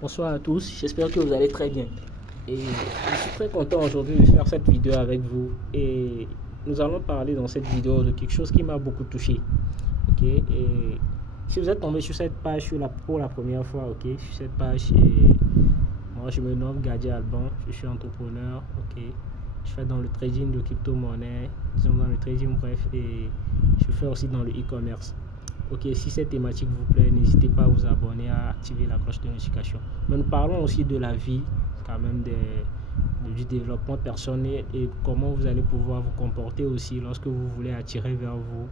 Bonsoir à tous, j'espère que vous allez très bien. Et je suis très content aujourd'hui de faire cette vidéo avec vous. Et nous allons parler dans cette vidéo de quelque chose qui m'a beaucoup touché. Ok. Et si vous êtes tombé sur cette page pour la première fois, ok, sur cette page, moi je me nomme Gadi Alban, je suis entrepreneur, ok. Je fais dans le trading de crypto-monnaie, disons dans le trading bref, et je fais aussi dans le e-commerce. Ok, si cette thématique vous plaît, n'hésitez pas à vous abonner, à activer la cloche de notification. Mais nous parlons aussi de la vie, quand même du développement personnel et comment vous allez pouvoir vous comporter aussi lorsque vous voulez attirer vers vous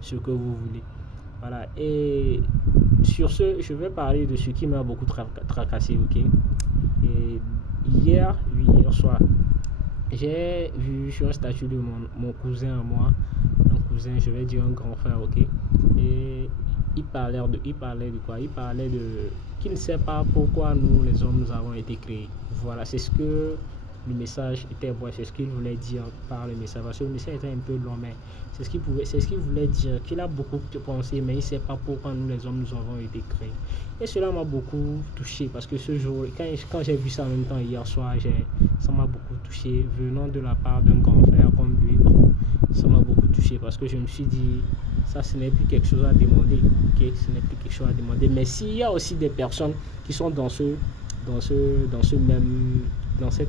ce que vous voulez. Voilà, et sur ce, je vais parler de ce qui m'a beaucoup tracassé, ok. Et hier soir, j'ai vu sur un statut de mon cousin à moi, un cousin, je vais dire un grand frère, ok. Et il parlait de quoi? Il parlait de qu'il ne sait pas pourquoi nous, les hommes, nous avons été créés. Voilà, c'est ce que le message était, ouais, c'est ce qu'il voulait dire par le message. Parce que le message était un peu long, mais c'est ce qu'il voulait dire, qu'il a beaucoup pensé, mais il ne sait pas pourquoi nous, les hommes, nous avons été créés. Et cela m'a beaucoup touché parce que ce jour, quand j'ai vu ça en même temps hier soir, ça m'a beaucoup touché venant de la part d'un grand frère comme lui. Bon, ça m'a beaucoup touché parce que je me suis dit, ça ce n'est plus quelque chose à demander, ok, ce n'est plus quelque chose à demander. Mais s'il y a aussi des personnes qui sont dans cette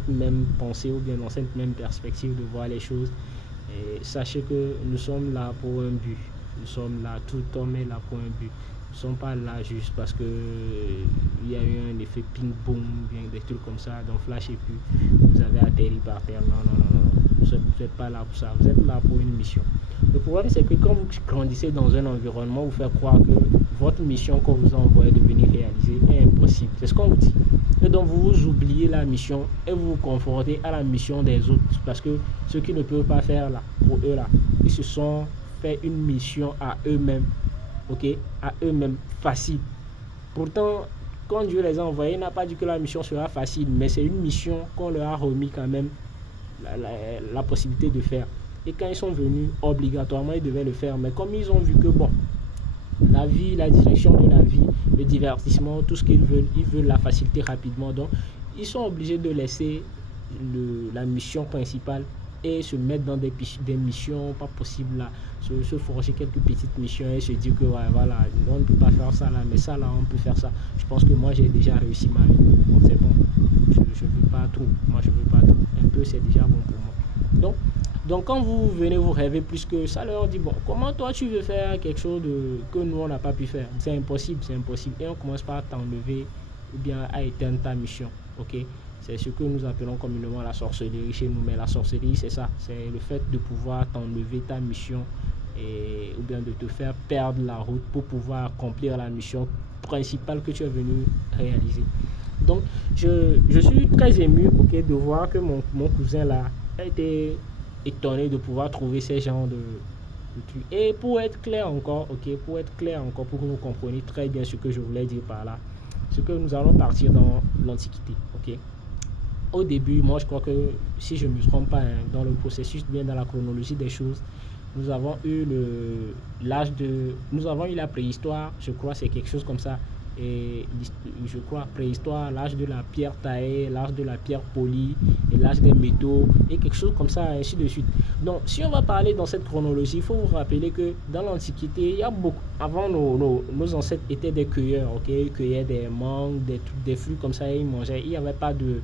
même pensée ou bien dans cette même perspective de voir les choses, et sachez que nous sommes là pour un but. Nous sommes là, tout homme est là pour un but. Nous ne sommes pas là juste parce que il y a eu un effet ping-pong, bien des trucs comme ça, donc flash et puis vous avez atterri par terre. Non, non, non, non. Vous n'êtes pas là pour ça. Vous êtes là pour une mission. Le problème, c'est que quand vous grandissez dans un environnement, vous fait croire que votre mission qu'on vous a envoyé de venir réaliser est impossible. C'est ce qu'on vous dit. Et donc, vous oubliez la mission et vous vous confortez à la mission des autres. Parce que ceux qui ne peuvent pas faire là, pour eux là, ils se sont fait une mission à eux-mêmes. Ok, à eux-mêmes, facile. Pourtant, quand Dieu les a envoyés, il n'a pas dit que la mission sera facile, mais c'est une mission qu'on leur a remis quand même la possibilité de faire. Et quand ils sont venus, obligatoirement, ils devaient le faire. Mais comme ils ont vu que, bon, la vie, la direction de la vie, le divertissement, tout ce qu'ils veulent la faciliter rapidement. Donc, ils sont obligés de laisser la mission principale et se mettre dans des missions pas possibles là, se forger quelques petites missions et se dire que ouais, voilà, on ne peut pas faire ça là, mais ça là, on peut faire ça. Je pense que moi j'ai déjà réussi ma vie. Bon, c'est bon, je veux pas trop, moi je veux pas trop. Un peu c'est déjà bon pour moi. Donc quand vous venez vous rêver plus que ça, leur dit bon, comment toi tu veux faire quelque chose que nous on n'a pas pu faire? C'est impossible, c'est impossible. Et on commence par t'enlever ou bien à éteindre ta mission, ok? C'est ce que nous appelons communément la sorcellerie chez nous. Mais la sorcellerie, c'est ça. C'est le fait de pouvoir t'enlever ta mission ou bien de te faire perdre la route pour pouvoir accomplir la mission principale que tu es venu réaliser. Donc, je suis très ému, ok, de voir que mon cousin là a été étonné de pouvoir trouver ces genres de trucs. Et pour être clair encore, ok, pour que vous compreniez très bien ce que je voulais dire par là, c'est que nous allons partir dans l'Antiquité, ok. Au début, moi je crois que si je ne me trompe pas, hein, dans le processus, bien dans la chronologie des choses, nous avons eu nous avons eu la préhistoire, je crois c'est quelque chose comme ça, et je crois préhistoire, l'âge de la pierre taillée, l'âge de la pierre polie, et l'âge des métaux, et quelque chose comme ça, ainsi de suite. Donc si on va parler dans cette chronologie, il faut vous rappeler que dans l'Antiquité, il y a beaucoup, avant nos ancêtres étaient des cueilleurs, ok, ils cueillaient des mangues, des fruits comme ça, et ils mangeaient, il n'y avait pas de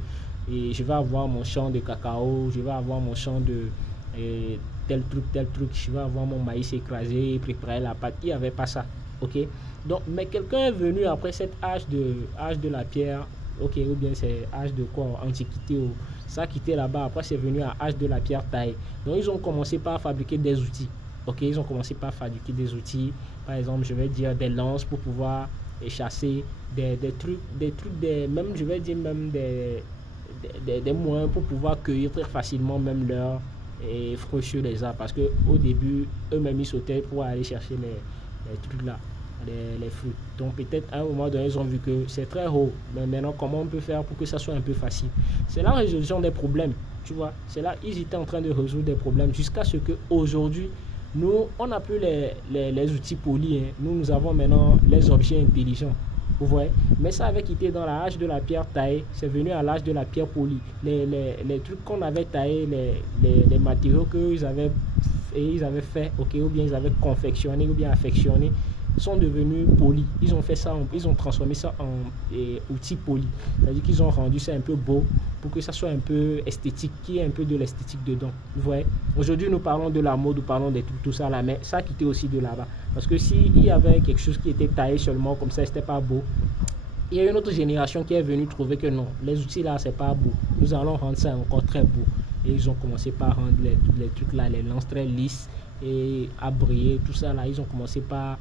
et je vais avoir mon champ de cacao, je vais avoir mon champ de tel truc, je vais avoir mon maïs écrasé, préparer la pâte. Il n'y avait pas ça, ok. Donc, mais quelqu'un est venu après cet âge de la pierre, ok, ou bien c'est âge de quoi, antiquité, ça a quitté là-bas, après c'est venu à âge de la pierre taille. Donc, ils ont commencé par fabriquer des outils, ok, ils ont commencé par fabriquer des outils, par exemple, je vais dire des lances pour pouvoir chasser, des trucs, même, je vais dire même des moyens pour pouvoir cueillir très facilement même leurs fruits sur les arbres parce qu'au début eux-mêmes ils sautaient pour aller chercher les trucs là, les fruits. Donc peut-être à un moment donné ils ont vu que c'est très haut, mais maintenant comment on peut faire pour que ça soit un peu facile? C'est la résolution des problèmes, tu vois. C'est là ils étaient en train de résoudre des problèmes jusqu'à ce que aujourd'hui nous on n'a plus les outils polis, hein. Nous avons maintenant les objets intelligents. Vous voyez? Mais ça avait quitté dans l'âge de la pierre taillée, c'est venu à l'âge de la pierre polie. Les trucs qu'on avait taillés, les matériaux qu'ils avaient fait, ok, ou bien ils avaient confectionné ou bien affectionné, sont devenus polis. Ils ont fait ça, ils ont transformé ça en outils polis. C'est-à-dire qu'ils ont rendu ça un peu beau pour que ça soit un peu esthétique, qu'il y ait un peu de l'esthétique dedans. Vous voyez? Aujourd'hui, nous parlons de la mode, nous parlons de tout ça là, mais ça a quitté aussi de là-bas. Parce que s'il y avait quelque chose qui était taillé seulement comme ça, c'était pas beau. Il y a une autre génération qui est venue trouver que non, les outils là, c'est pas beau. Nous allons rendre ça encore très beau. Et ils ont commencé par rendre les trucs là, les lances très lisses et à briller, tout ça là. Ils ont commencé par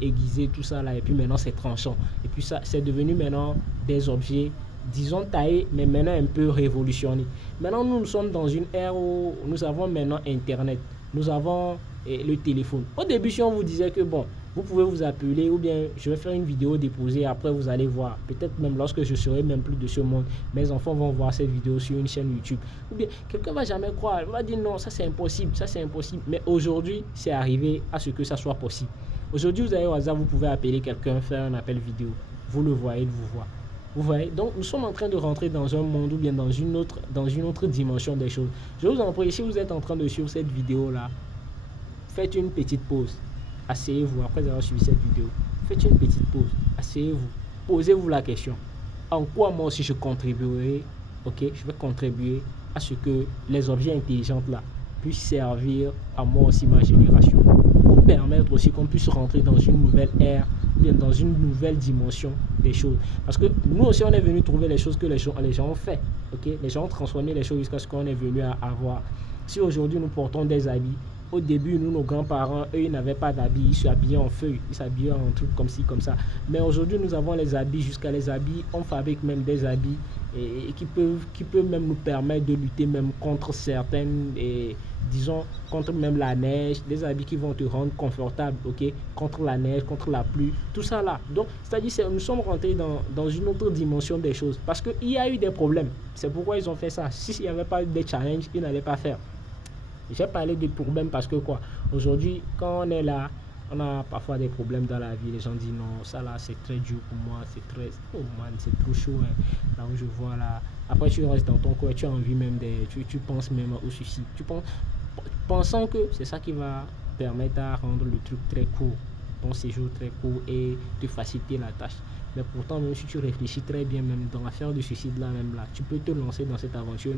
aiguiser tout ça là, et puis maintenant c'est tranchant. Et puis ça, c'est devenu maintenant des objets, disons taillés, mais maintenant un peu révolutionnés. Maintenant, nous sommes dans une ère où nous avons maintenant Internet. Nous avons le téléphone. Au début, si on vous disait que bon, vous pouvez vous appeler ou bien je vais faire une vidéo déposée, après vous allez voir, peut-être même lorsque je serai même plus de ce monde, mes enfants vont voir cette vidéo sur une chaîne YouTube. Ou bien quelqu'un va jamais croire, il va dire non, ça c'est impossible, ça c'est impossible. Mais aujourd'hui, c'est arrivé à ce que ça soit possible. Aujourd'hui, vous avez au hasard, vous pouvez appeler quelqu'un, faire un appel vidéo. Vous le voyez, il vous voit. Vous voyez? Donc, nous sommes en train de rentrer dans un monde ou bien dans une autre dimension des choses. Je vous en prie, si vous êtes en train de suivre cette vidéo-là, faites une petite pause. Asseyez-vous après avoir suivi cette vidéo. Faites une petite pause. Asseyez-vous. Posez-vous la question. En quoi moi aussi je contribuerai? Ok, je vais contribuer à ce que les objets intelligents là puissent servir à moi aussi, ma génération. Pour permettre aussi qu'on puisse rentrer dans une nouvelle ère, bien dans une nouvelle dimension des choses. Parce que nous aussi, on est venu trouver les choses que les gens ont fait. Okay? Les gens ont transformé les choses jusqu'à ce qu'on est venu à avoir. Si aujourd'hui nous portons des habits, au début, nous, nos grands-parents, eux, ils n'avaient pas d'habits, ils s'habillaient en feuilles, ils s'habillaient en trucs comme ci, comme ça. Mais aujourd'hui, nous avons les habits, jusqu'à les habits, on fabrique même des habits et qui peuvent même nous permettre de lutter même contre certaines, disons, contre même la neige, des habits qui vont te rendre confortable, ok, contre la neige, contre la pluie, tout ça là. Donc, c'est-à-dire, nous sommes rentrés dans une autre dimension des choses parce qu'il y a eu des problèmes. C'est pourquoi ils ont fait ça. S'il n'y avait pas eu des challenges, ils n'allaient pas faire. J'ai parlé des problèmes parce que quoi, aujourd'hui, quand on est là, on a parfois des problèmes dans la vie. Les gens disent non, ça là, c'est très dur pour moi, c'est très, oh man, c'est trop chaud. Hein. Là où je vois là, après tu restes dans ton coin, tu as envie même tu penses même au suicide. Pensant que c'est ça qui va permettre à rendre le truc très court, ton séjour très court et te faciliter la tâche. Mais pourtant, même si tu réfléchis très bien, même dans l'affaire du suicide là, même là, tu peux te lancer dans cette aventure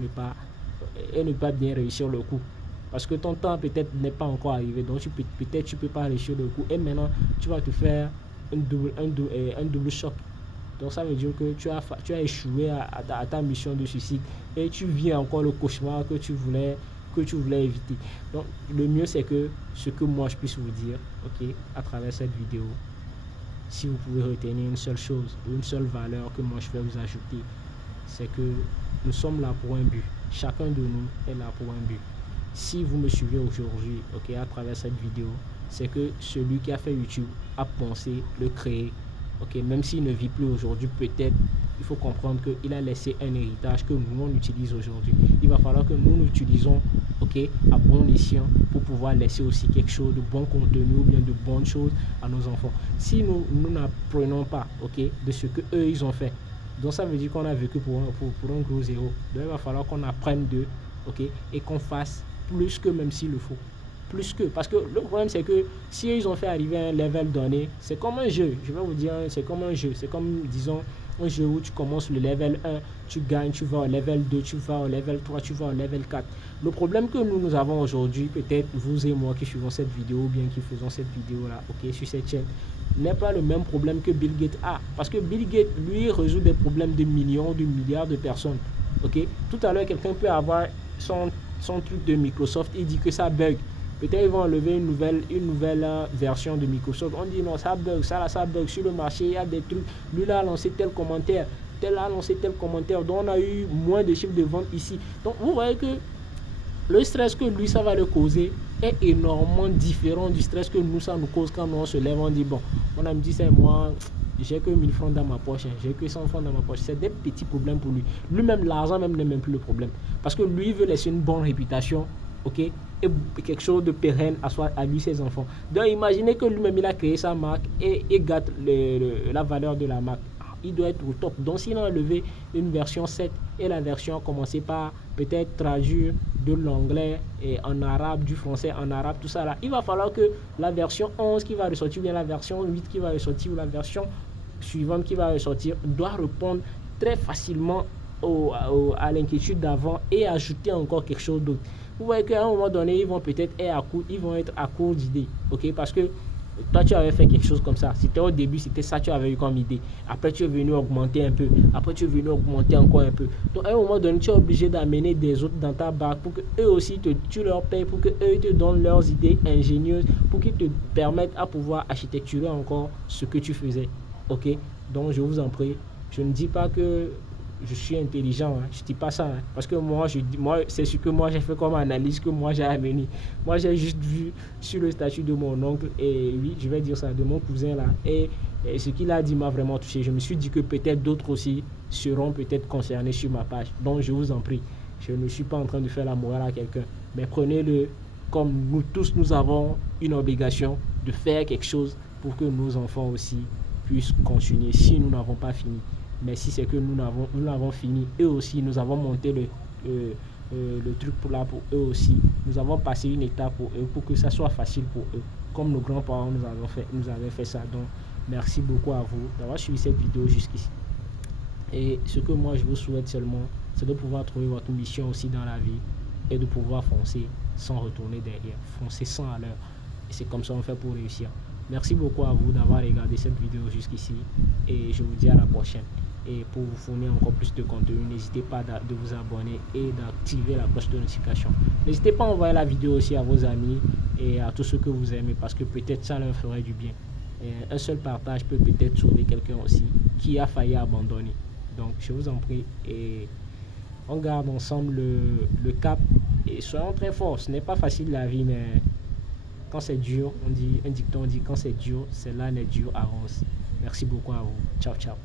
et ne pas bien réussir le coup. Parce que ton temps peut-être n'est pas encore arrivé. Donc peut-être tu peux pas réussir le coup. Et maintenant, tu vas te faire un double choc. Donc ça veut dire que tu as échoué à ta mission de suicide. Et tu vis encore le cauchemar que tu voulais éviter. Donc le mieux c'est que ce que moi je puisse vous dire, ok, à travers cette vidéo, si vous pouvez retenir une seule chose, une seule valeur que moi je vais vous ajouter, c'est que nous sommes là pour un but. Chacun de nous est là pour un but. Si vous me suivez aujourd'hui, ok, à travers cette vidéo, c'est que celui qui a fait YouTube a pensé le créer, ok, même s'il ne vit plus aujourd'hui, peut-être il faut comprendre qu'il a laissé un héritage que nous on utilise aujourd'hui. Il va falloir que nous l'utilisons, ok, à bon escient pour pouvoir laisser aussi quelque chose de bon contenu ou bien de bonnes choses à nos enfants. Si nous n'apprenons pas, ok, de ce que eux ils ont fait, donc ça veut dire qu'on a vécu pour un gros zéro. Donc il va falloir qu'on apprenne d'eux, ok, et qu'on fasse plus que même s'il le faut. Plus que. Parce que le problème, c'est que si ils ont fait arriver à un level donné, c'est comme un jeu. Je vais vous dire, c'est comme un jeu. C'est comme, disons, un jeu où tu commences le level 1, tu gagnes, tu vas au level 2, tu vas au level 3, tu vas au level 4. Le problème que nous avons aujourd'hui, peut-être vous et moi qui suivons cette vidéo ou bien qui faisons cette vidéo-là, ok, sur cette chaîne, n'est pas le même problème que Bill Gates a. Parce que Bill Gates, lui, résout des problèmes de millions, de milliards de personnes. Ok. Tout à l'heure, quelqu'un peut avoir son truc de Microsoft, il dit que ça bug. Peut-être ils vont enlever une nouvelle version de Microsoft. On dit non, ça bug, ça bug sur le marché, il y a des trucs. Lui là a lancé tel commentaire, tel a lancé tel commentaire. Donc on a eu moins de chiffres de vente ici. Donc vous voyez que le stress que lui ça va le causer est énormément différent du stress que nous ça nous cause quand on se lève. On dit bon, mon ami dit c'est moi. J'ai que 1000 francs dans ma poche, j'ai que 100 francs dans ma poche. C'est des petits problèmes pour lui. Lui-même, l'argent même n'est même plus le problème. Parce que lui, il veut laisser une bonne réputation, ok, quelque chose de pérenne à lui, ses enfants. Donc imaginez que lui-même il a créé sa marque et gâte la valeur de la marque. Il doit être au top. Donc s'il a enlevé une version 7 et la version a commencé par peut-être traduire de l'anglais et en arabe, du français en arabe, tout ça là, il va falloir que la version 11 qui va ressortir, ou bien la version 8 qui va ressortir, ou la version suivante qui va ressortir, doit répondre très facilement à l'inquiétude d'avant et ajouter encore quelque chose d'autre. Vous voyez qu'à un moment donné, ils vont peut-être être à court d'idées, ok? Parce que toi, tu avais fait quelque chose comme ça. C'était au début, c'était ça que tu avais eu comme idée. Après, tu es venu augmenter un peu. Après, tu es venu augmenter encore un peu. Donc, à un moment donné, tu es obligé d'amener des autres dans ta barque pour que eux aussi, tu leur payes, pour que eux te donnent leurs idées ingénieuses, pour qu'ils te permettent à pouvoir architecturer encore ce que tu faisais. Ok? Donc, je vous en prie, je ne dis pas que je suis intelligent, hein. Je ne dis pas ça, hein. Parce que moi, c'est ce que moi j'ai fait comme analyse, que moi j'ai amené. Moi j'ai juste vu sur le statut de mon oncle, et oui, je vais dire ça, de mon cousin là, et ce qu'il a dit m'a vraiment touché. Je me suis dit que peut-être d'autres aussi seront peut-être concernés sur ma page. Donc je vous en prie, je ne suis pas en train de faire la morale à quelqu'un, mais prenez-le comme nous tous, nous avons une obligation de faire quelque chose pour que nos enfants aussi puissent continuer si nous n'avons pas fini. Mais si c'est que nous l'avons fini, eux aussi, nous avons monté le truc pour eux aussi. Nous avons passé une étape pour eux, pour que ça soit facile pour eux. Comme nos grands-parents nous avaient fait ça. Donc, merci beaucoup à vous d'avoir suivi cette vidéo jusqu'ici. Et ce que moi, je vous souhaite seulement, c'est de pouvoir trouver votre mission aussi dans la vie et de pouvoir foncer sans retourner derrière. Foncer sans à l'heure. Et c'est comme ça qu'on fait pour réussir. Merci beaucoup à vous d'avoir regardé cette vidéo jusqu'ici. Et je vous dis à la prochaine. Et pour vous fournir encore plus de contenu, n'hésitez pas de vous abonner et d'activer la cloche de notification. N'hésitez pas à envoyer la vidéo aussi à vos amis et à tous ceux que vous aimez, parce que peut-être ça leur ferait du bien. Et un seul partage peut peut-être sauver quelqu'un aussi qui a failli abandonner. Donc je vous en prie, et on garde ensemble le cap et soyons très forts. Ce n'est pas facile la vie, mais quand c'est dur, un dicton dit quand c'est dur, c'est là les durs avancent. Merci beaucoup à vous. Ciao, ciao.